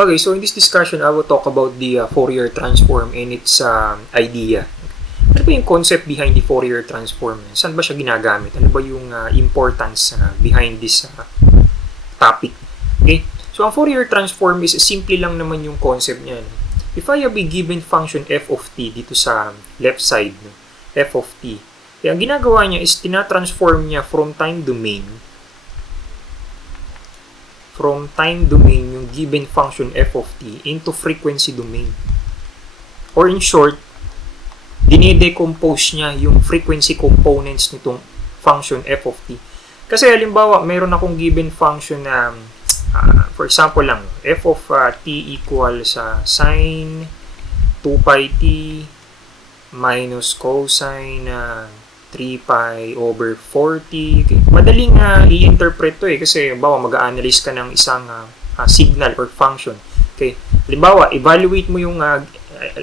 Okay, so in this discussion, I will talk about the Fourier Transform and its idea. Ano ba yung concept behind the Fourier Transform? Saan ba siya ginagamit? Ano ba yung importance behind this topic? Okay, so ang Fourier Transform is simple lang naman yung concept niya. If I have a given function f of t dito sa left side, f of t, kaya ang ginagawa niya is tinatransform niya from time domain yung given function f of t into frequency domain. Or in short, dine-decompose niya yung frequency components nitong function f of t. Kasi halimbawa, mayroon akong given function na, for example lang, f of t equals sine 2 pi t minus cosine 3 pi over 40. Okay. Madaling i-interpret to kasi halimbawa mag-a-analyze ka ng isang signal or function. Okay. Halimbawa, evaluate mo yung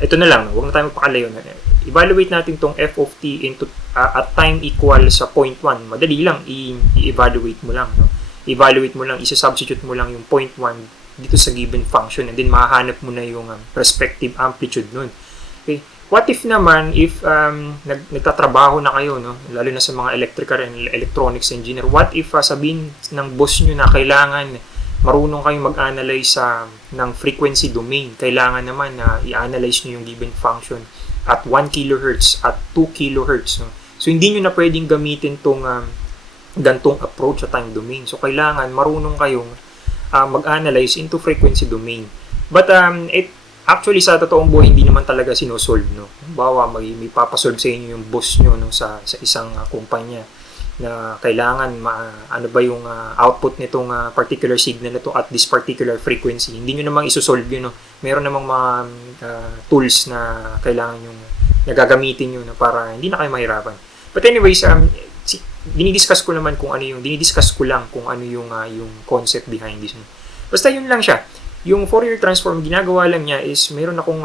ito na lang, huwag na tayo magpakalayo na. Evaluate natin tong f of t into at time equal sa 0.1. Madali lang i-evaluate mo lang, no? Evaluate mo lang, isa-substitute mo lang yung 0.1 dito sa given function and then mahahanap mo na yung respective amplitude nun. Okay. What if naman, if nagtatrabaho na kayo, no? Lalo na sa mga electrical and electronics engineer, what if sabihin ng boss nyo na kailangan marunong kayong mag-analyze ng frequency domain. Kailangan naman na i-analyze nyo yung given function at 1 kHz at 2 kHz. No? So, hindi nyo na pwedeng gamitin tong gantong approach sa time domain. So, kailangan marunong kayong mag-analyze into frequency domain. But, actually, sa totoong buhay, hindi naman talaga sinosolve, no? Bawa, may papasolve sa inyo yung boss nyo, no, sa isang kumpanya na kailangan ano ba yung output nitong particular signal na to at this particular frequency. Hindi nyo namang isosolve yun, no? Meron namang mga tools na kailangan yung nagagamitin nyo na para hindi na kayo mahirapan. But anyways, dinidiscuss ko lang kung ano yung concept behind this. Basta yun lang siya. Yung Fourier Transform, ginagawa lang niya is meron akong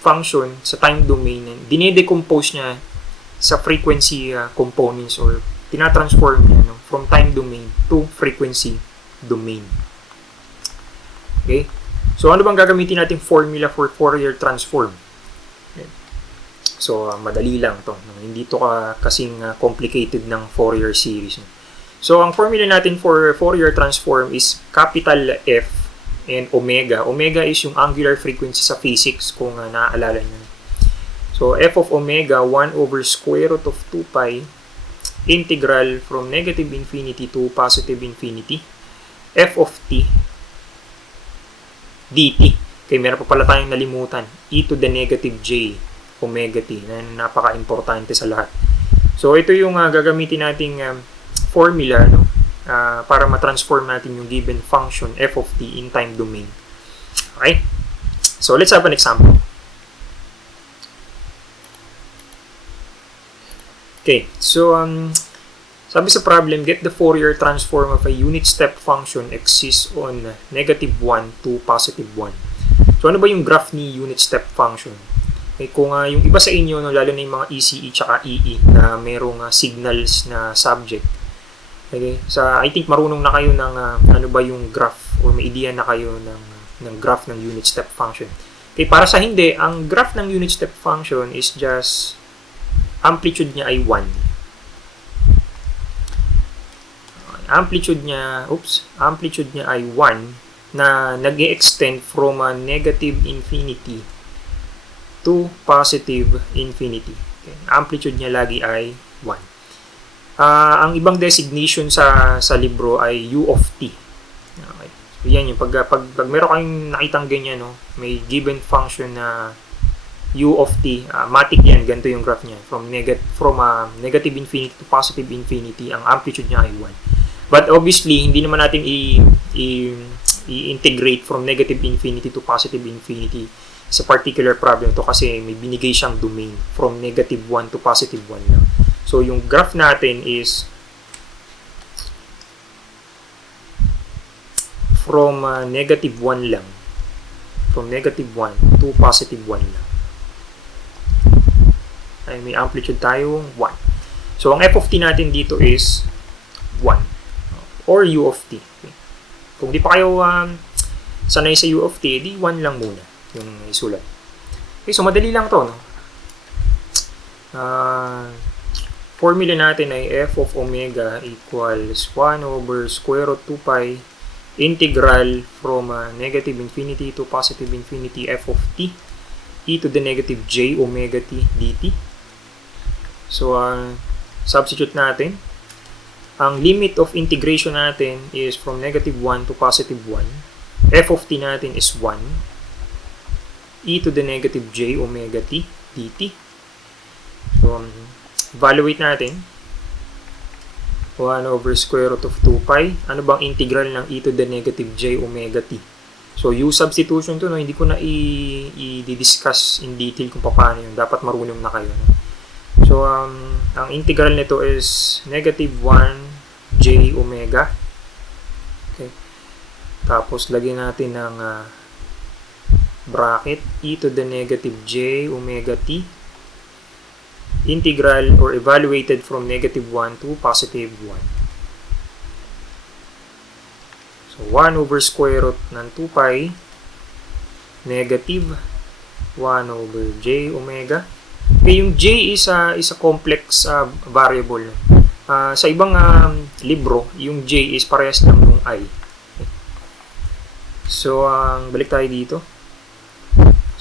function sa time domain and dine-decompose niya sa frequency components or tinatransform niya, no, from time domain to frequency domain. Okay? So, ano bang gagamitin natin formula for Fourier Transform? Okay. So, madali lang to. No? Hindi to kasing complicated ng Fourier series. No? So, ang formula natin for Fourier Transform is capital F and omega. Omega is yung angular frequency sa physics kung naaalala nyo. So, f of omega, 1 over square root of 2 pi integral from negative infinity to positive infinity f of t dt. Okay, meron pa pala tayong nalimutan. E to the negative j omega t na napaka-importante sa lahat. So, ito yung gagamitin nating formula, no? Para ma-transform natin yung given function f of t in time domain. Okay? So, let's have an example. Okay, so sabi sa problem, get the Fourier transform of a unit step function exists on negative 1 to positive 1. So, ano ba yung graph ni unit step function? Okay, kung yung iba sa inyo, no, lalo na yung mga ECE tsaka EE na merong signals na subject, okay, I think marunong na kayo ng ano ba yung graph or may idea na kayo ng graph ng unit step function. Okay, para sa hindi, ang graph ng unit step function is just amplitude niya ay 1. Amplitude niya ay 1 na nag-e-extend from negative infinity to positive infinity. Okay, amplitude niya lagi ay 1. Ang ibang designation sa libro ay u of t. Okay. So, yan yung pag meron kayong nakitang ganyan, no, may given function na u of t, matic yan, ganito yung graph niya. From negative infinity to positive infinity, ang amplitude niya ay 1. But obviously, hindi naman natin i-integrate from negative infinity to positive infinity sa particular problem to kasi may binigay siyang domain from negative 1 to positive 1 lang. So, yung graph natin is from negative 1 lang. From negative 1 to positive 1 lang. Ay, may amplitude tayo, 1. So, ang f of t natin dito is 1. Or u of t. Okay. Kung di pa kayo sanay sa u of t, di 1 lang muna yung isulat. Okay, so madali lang to, no? Formula natin ay f of omega equals 1 over square root 2 pi integral from negative infinity to positive infinity f of t e to the negative j omega t dt. So, substitute natin. Ang limit of integration natin is from negative 1 to positive 1. F of t natin is 1. E to the negative j omega t dt. So, evaluate natin. 1 over square root of 2 pi. Ano bang integral ng e to the negative j omega t? So, u substitution to, no? Hindi ko na i-discuss in detail kung paano yun. Dapat marunong na kayo. No? So, ang integral nito is negative 1 j omega. Okay. Tapos, lagyan natin ng bracket e to the negative j omega t. Integral or evaluated from negative 1 to positive 1. So, 1 over square root ng 2 pi negative 1 over j omega. Okay, yung j is a complex variable. Sa ibang libro, yung j is parehas lang ng I. Okay. So, balik tayo dito.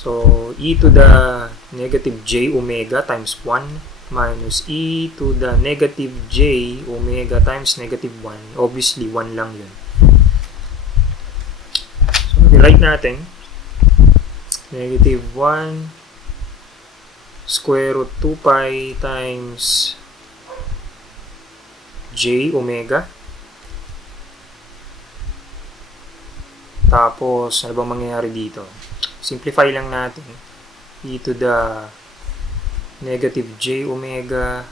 So, e to the negative j omega times 1 minus e to the negative j omega times negative 1. Obviously, 1 lang yun. So, i-write natin. Negative 1 square root 2 pi times j omega. Tapos, ano bang mangyayari dito? Simplify lang natin. E to the negative j omega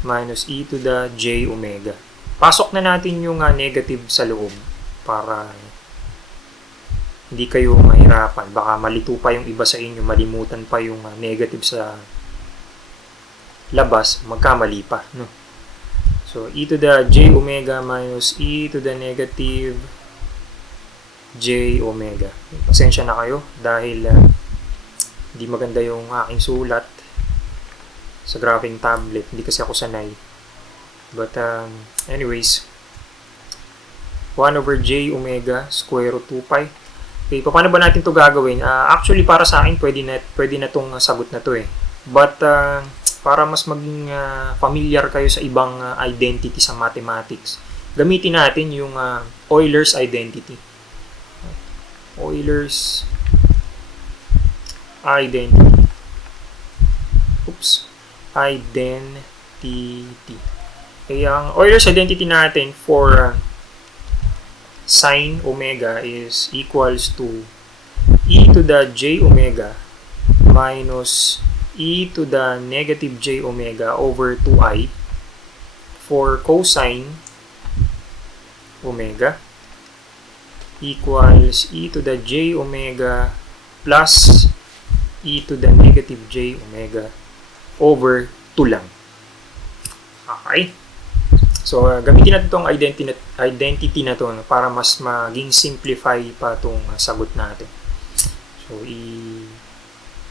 minus e to the j omega. Pasok na natin yung negative sa loob para hindi kayo mahirapan. Baka malito pa yung iba sa inyo, malimutan pa yung negative sa labas, magkamali pa. No? So, e to the j omega minus e to the negative j omega. Pasensya na kayo dahil hindi maganda yung aking sulat sa graphing tablet. Hindi kasi ako sanay. But anyways, 1 over j omega square root 2 pi. Okay, paano ba natin to gagawin? Actually, para sa akin, pwede na tong sagot na to eh. But para mas maging familiar kayo sa ibang identity sa mathematics, gamitin natin yung Euler's identity. Euler's identity. Identity. Okay, ang Euler's identity natin for sine omega is equals to e to the j omega minus e to the negative j omega over 2i for cosine omega equals e to the j omega plus e to the negative j omega over 2 lang. Okay? So, gamitin natin itong identity na to, no, para mas maging simplify pa itong sagot natin. So,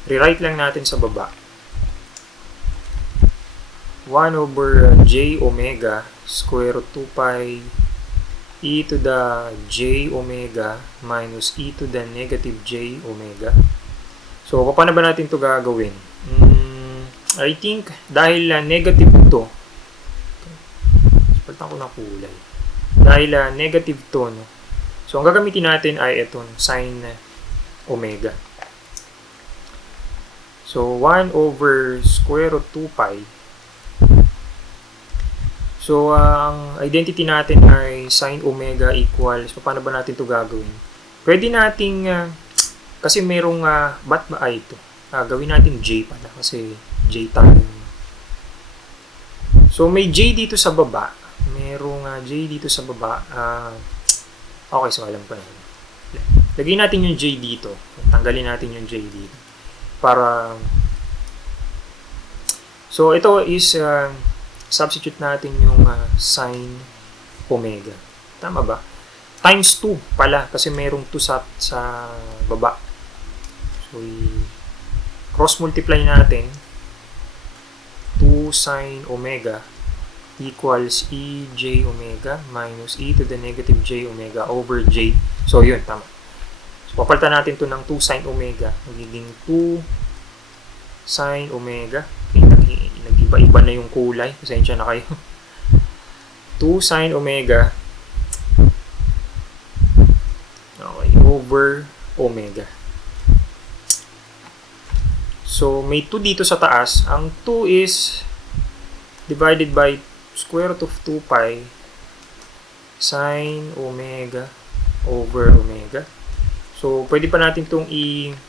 rewrite lang natin sa baba. 1 over j omega square root 2 pi e to the j omega minus e to the negative j omega. So, paano ba natin ito gagawin? I think, dahil negative to, palitan ko ng kulay. Dahil negative to, no? So, ang gagamitin natin ay itong sine omega. So, 1 over square root 2 pi. So, ang identity natin ay sine omega equals, paano ba natin ito gagawin? Pwede nating, kasi merong, ba't ba ay ito? Gawin natin j pala, kasi j tayo. So, may j dito sa baba. Merong j dito sa baba. Okay, so alam ko na. Lagyan natin yung j dito. Tanggalin natin yung j dito. Para, so, ito is, substitute natin yung sine omega. Tama ba? times 2 pala kasi merong 2 sa baba. So, cross multiply natin 2 sine omega equals e j omega minus e to the negative j omega over j. So, yun, tama. So, papalitan natin to ng 2 sine omega. Magiging 2 sine omega. Okay, nag-iba-iba na yung kulay. Pasensya na kayo. 2 sine omega okay, over omega. So, may 2 dito sa taas. Ang 2 is divided by square root of 2 pi sine omega over omega. So, pwede pa natin itong i-simplify.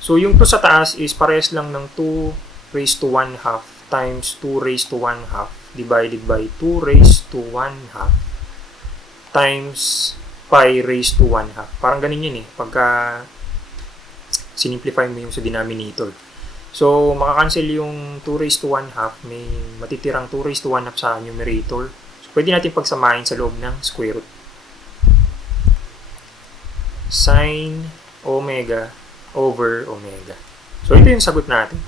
So, yung 2 sa taas is parehas lang ng 2 raised to 1 half times 2 raised to 1 half divided by 2 raised to 1 half times pi raised to 1 half. Parang ganun yun eh, pagka sinimplify mo yung sa denominator. So, makakancel yung 2 raised to 1 half, may matitirang 2 raised to 1 half sa numerator. So, pwede natin pagsamahin sa loob ng square root. Sine omega over omega. So, ito yung sagot natin.